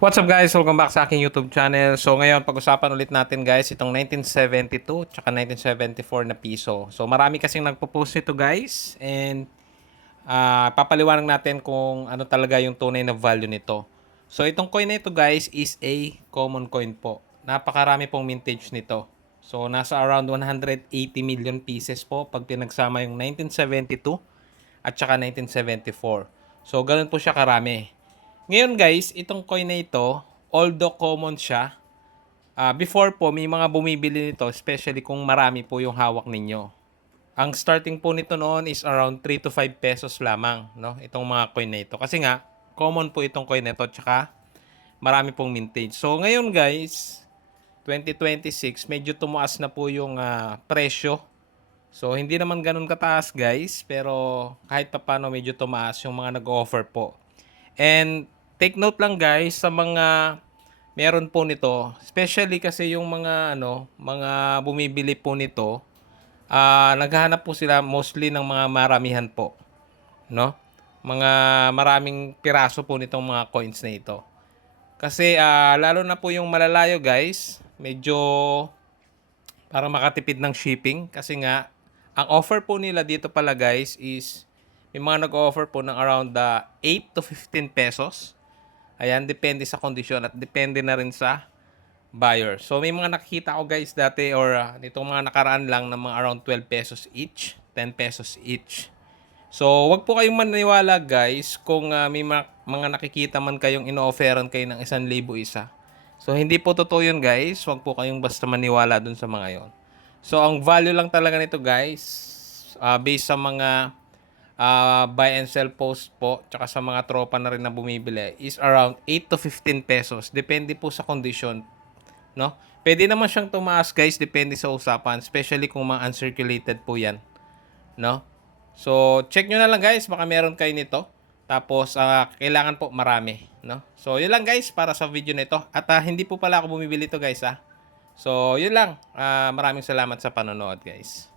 What's up guys? Welcome back sa aking YouTube channel. So ngayon pag-usapan ulit natin guys itong 1972 tsaka 1974 na piso. So marami kasing nagpo-post nito guys and papaliwanag natin kung ano talaga yung tunay na value nito. So itong coin na ito guys is a common coin po. Napakarami pong mintage nito. So nasa around 180 million pieces po pag pinagsama yung 1972 at tsaka 1974. So ganun po siya karami. Ngayon guys, itong coin na ito, although common siya, before po may mga bumibili nito, especially kung marami po yung hawak ninyo. Ang starting po nito noon is around 3 to 5 pesos lamang, no? Itong mga coin na ito. Kasi nga, common po itong coin na ito, tsaka marami pong mintage. So ngayon guys, 2026, medyo tumaas na po yung presyo. So hindi naman ganun kataas guys, pero kahit papaano medyo tumaas yung mga nag-offer po. And take note lang guys sa mga meron po nito, especially kasi yung mga bumibili po nito, naghahanap po sila mostly ng mga maramihan po, no? Mga maraming piraso po nitong mga coins na ito. Kasi lalo na po yung malalayo guys, medyo para makatipid ng shipping kasi nga ang offer po nila dito pala guys is may mga nag-offer po ng around 8 to 15 pesos. Ayan, depende sa kondisyon at depende na rin sa buyer. So may mga nakikita ko guys dati or nitong mga nakaraan lang ng mga around 12 pesos each, 10 pesos each. So wag po kayong maniwala guys kung may mga nakikita man kayong ino-offeran kayo ng 1,000 isa. So hindi po totoo yun guys, wag po kayong basta maniwala dun sa mga yon. So ang value lang talaga nito guys, based sa mga buy and sell post po, tsaka sa mga tropa na rin na bumibili, is around 8 to 15 pesos. Depende po sa kondisyon, no? Pwede naman siyang tumaas guys, depende sa usapan, especially kung mga uncirculated po yan, no? So, check nyo na lang guys, baka meron kayo nito. Tapos, kailangan po marami, no? So, yun lang guys para sa video nito. At hindi po pala ako bumibili ito guys, ha? So, yun lang. Maraming salamat sa panonood guys.